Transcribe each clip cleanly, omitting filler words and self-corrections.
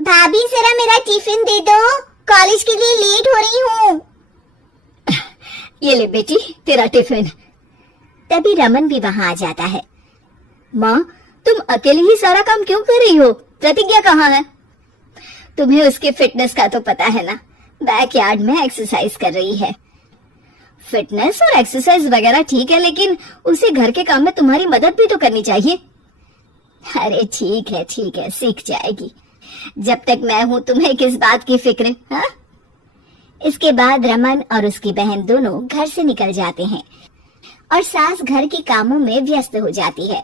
भाभी जरा मेरा टिफिन दे दो, कॉलेज के लिए लेट हो रही हूँ। ये ले बेटी तेरा टिफिन। तभी रमन भी वहाँ आ जाता है। माँ, तुम अकेले ही सारा काम क्यों कर रही हो? प्रतिज्ञा कहाँ है? तुम्हें उसके फिटनेस का तो पता है ना, बैकयार्ड में एक्सरसाइज कर रही है। फिटनेस और एक्सरसाइज वगैरह ठीक है, लेकिन उसे घर के काम में तुम्हारी मदद भी तो करनी चाहिए। अरे ठीक है, सीख जाएगी। जब तक मैं हूँ तुम्हें किस बात की फिक्र, हाँ? इसके बाद रमन और उसकी बहन दोनों घर से निकल जाते हैं और सास घर के कामों में व्यस्त हो जाती है।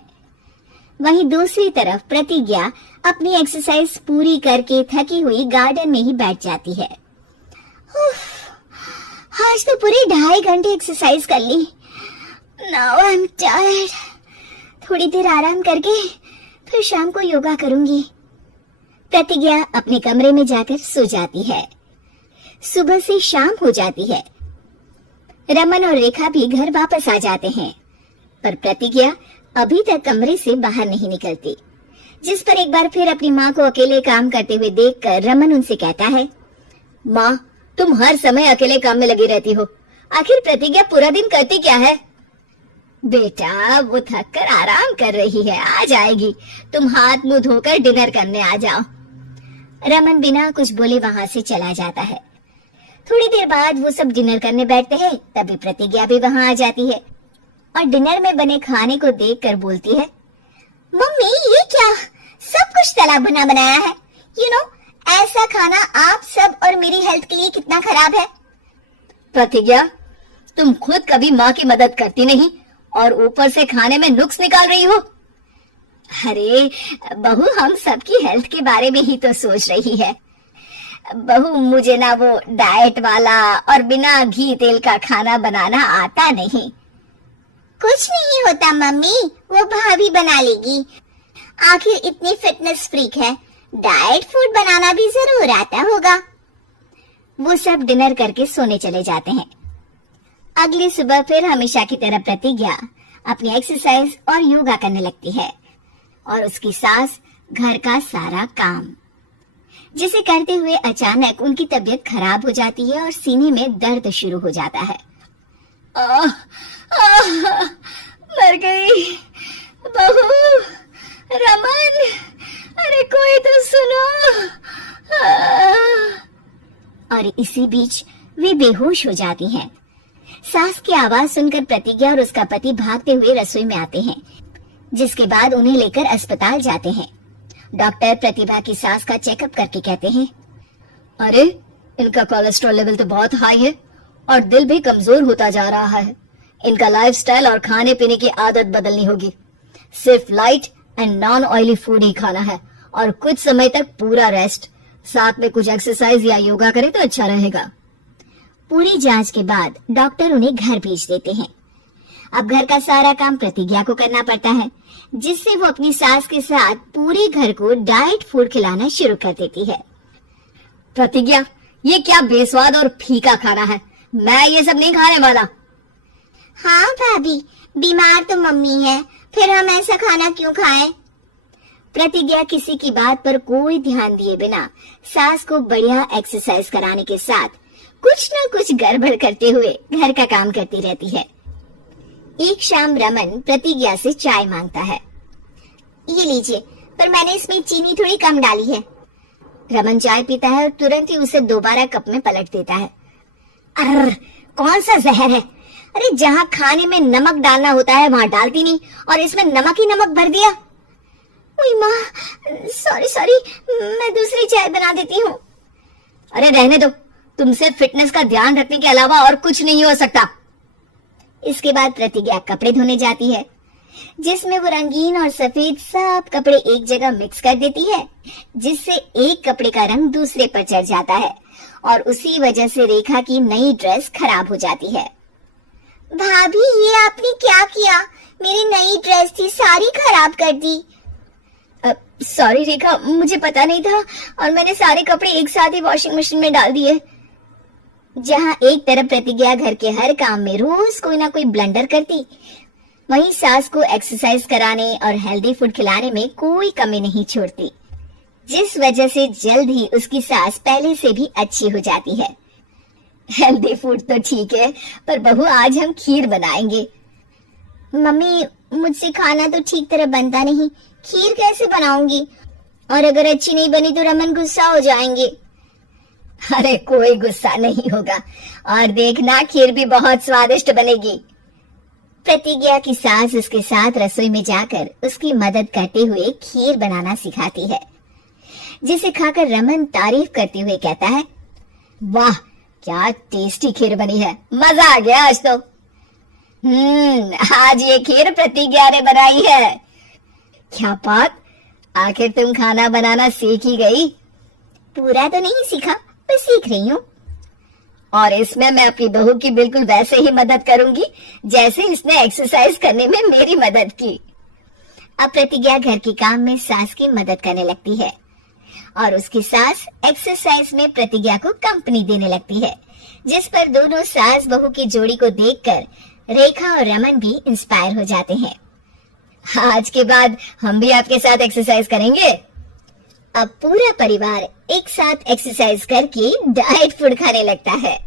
वहीं दूसरी तरफ प्रतिज्ञा अपनी एक्सरसाइज पूरी करके थकी हुई गार्डन में ही बैठ जाती है। आज तो पूरे 2.5 घंटे एक्सरसाइज कर ली। Now I am tired. थोड़ी देर आराम करके फिर शाम को योगा करूंगी। प्रतिज्ञा अपने कमरे में जाकर सो जाती है। सुबह से शाम हो जाती है। रमन और रेखा भी घर वापस आ जाते हैं, पर प्रतिज्ञा अभी तक कमरे से बाहर नहीं निकलती, जिस पर एक बार फिर अपनी माँ को अकेले काम करते हुए देखकर रमन उनसे कहता है, माँ, तुम हर समय अकेले काम में लगी रहती हो, आखिर प्रतिज्ञा पूरा दिन करती क्या है? बेटा, वो थक कर आराम कर रही है, आ जाएगी। तुम हाथ मुंह धोकर डिनर करने आ जाओ। रमन बिना कुछ बोले वहां से चला जाता है। थोड़ी देर बाद वो सब डिनर करने बैठते हैं, तभी प्रतिज्ञा भी वहां आ जाती है और डिनर में बने खाने को देखकर बोलती है, मम्मी ये क्या, सब कुछ तला भुना बनाया है। यू नो, ऐसा खाना आप सब और मेरी हेल्थ के लिए कितना खराब है। प्रतिज्ञा, तुम खुद कभी माँ की मदद करती नहीं और ऊपर से खाने में नुक्स निकाल रही हो। अरे बहू, हम सबकी हेल्थ के बारे में ही तो सोच रही है। बहू, मुझे ना वो डाइट वाला और बिना घी तेल का खाना बनाना आता नहीं। कुछ नहीं होता मम्मी, वो भाभी बना लेगी। आखिर इतनी फिटनेस फ्रीक है, डाइट फूड बनाना भी जरूर आता होगा। वो सब डिनर करके सोने चले जाते हैं। अगली सुबह फिर हमेशा की तरह प्रतिज्ञा अपनी एक्सरसाइज और योगा करने लगती है और उसकी सास घर का सारा काम, जिसे करते हुए अचानक उनकी तबीयत खराब हो जाती है और सीने में दर्द शुरू हो जाता है। मर गई बहू। रमन, अरे कोई तो सुनो। और इसी बीच वे बेहोश हो जाती हैं। सास की आवाज सुनकर प्रतिज्ञा और उसका पति भागते हुए रसोई में आते हैं, जिसके बाद उन्हें लेकर अस्पताल जाते हैं। डॉक्टर प्रतिभा की सास का चेकअप करके कहते हैं, अरे इनका कोलेस्ट्रॉल लेवल तो बहुत हाई है और दिल भी कमजोर होता जा रहा है। इनका लाइफस्टाइल और खाने पीने की आदत बदलनी होगी। सिर्फ light and non oily food ही खाना है और कुछ समय तक पूरा रेस्ट, साथ में कुछ एक्सरसाइज या योगा करे तो अच्छा रहेगा। पूरी जांच के बाद डॉक्टर उन्हें घर भेज देते हैं। अब घर का सारा काम प्रतिज्ञा को करना पड़ता है, जिससे वो अपनी सास के साथ पूरे घर को डाइट फूड खिलाना शुरू कर देती है। प्रतिज्ञा, ये क्या बेस्वाद और फीका खाना है, मैं ये सब नहीं खाने वाला। हाँ भाभी, बीमार तो मम्मी है, फिर हम ऐसा खाना क्यों खाएं? प्रतिज्ञा किसी की बात पर कोई ध्यान दिए बिना सास को बढ़िया एक्सरसाइज कराने के साथ कुछ न कुछ गड़बड़ करते हुए घर का काम करती रहती है। एक शाम रमन प्रतिज्ञा से चाय मांगता है। ये लीजिए, पर मैंने इसमें चीनी थोड़ी कम डाली है। रमन चाय पीता है और तुरंत ही उसे दोबारा कप में पलट देता है। अर्र, कौन सा जहर है? अरे जहाँ खाने में नमक डालना होता है वहाँ डालती नहीं और इसमें नमक ही नमक भर दिया। ओए माँ, सॉरी, मैं दूसरी चाय बना देती हूँ। अरे रहने दो, तुमसे फिटनेस का ध्यान रखने के अलावा और कुछ नहीं हो सकता। इसके बाद प्रतिज्ञा कपड़े धोने जाती है, जिसमें वो रंगीन और सफेद सब कपड़े एक जगह मिक्स कर देती है, जिससे एक कपड़े का रंग दूसरे पर चढ़ जाता है और उसी वजह से रेखा की नई ड्रेस खराब हो जाती है। भाभी, ये आपने क्या किया? मेरी नई ड्रेस थी, सारी खराब कर दी। सॉरी रेखा, मुझे पता नहीं था और मैंने सारे कपड़े एक साथ ही वॉशिंग मशीन में डाल दिए। जहां एक तरफ प्रतिज्ञा घर के हर काम में रोज कोई ना कोई ब्लंडर करती, वहीं सास को एक्सरसाइज कराने और हेल्दी फूड खिलाने में कोई कमी नहीं छोड़ती। जिस वजह से जल्द ही उसकी सांस पहले से भी अच्छी हो जाती है। हेल्दी फूड तो ठीक है, पर बहू आज हम खीर बनाएंगे। मम्मी, मुझसे खाना तो ठीक तरह बनता नहीं, खीर कैसे बनाऊंगी? और अगर अच्छी नहीं बनी तो रमन गुस्सा हो जाएंगे। अरे कोई गुस्सा नहीं होगा, और देखना खीर भी बहुत स्वादिष्ट बनेगी। प्रतिज्ञा की सास उसके साथ रसोई में जाकर उसकी मदद करते हुए खीर बनाना सिखाती है, जिसे खाकर रमन तारीफ करते हुए कहता है, वाह क्या टेस्टी खीर बनी है, मजा आ गया आज तो। आज ये खीर प्रतिज्ञा ने बनाई है। क्या बात, आखिर तुम खाना बनाना सीख ही गई? पूरा तो नहीं सीखा, पर सीख रही हूँ। और इसमें मैं अपनी बहू की बिल्कुल वैसे ही मदद करूंगी जैसे इसने एक्सरसाइज करने में मेरी मदद की। अब प्रतिज्ञा घर के काम में सास की मदद करने लगती है और उसकी सास एक्सरसाइज में प्रतिज्ञा को कंपनी देने लगती है, जिस पर दोनों सास बहू की जोड़ी को देखकर रेखा और रमन भी इंस्पायर हो जाते हैं। आज के बाद हम भी आपके साथ एक्सरसाइज करेंगे। अब पूरा परिवार एक साथ एक्सरसाइज करके डाइट फूड खाने लगता है।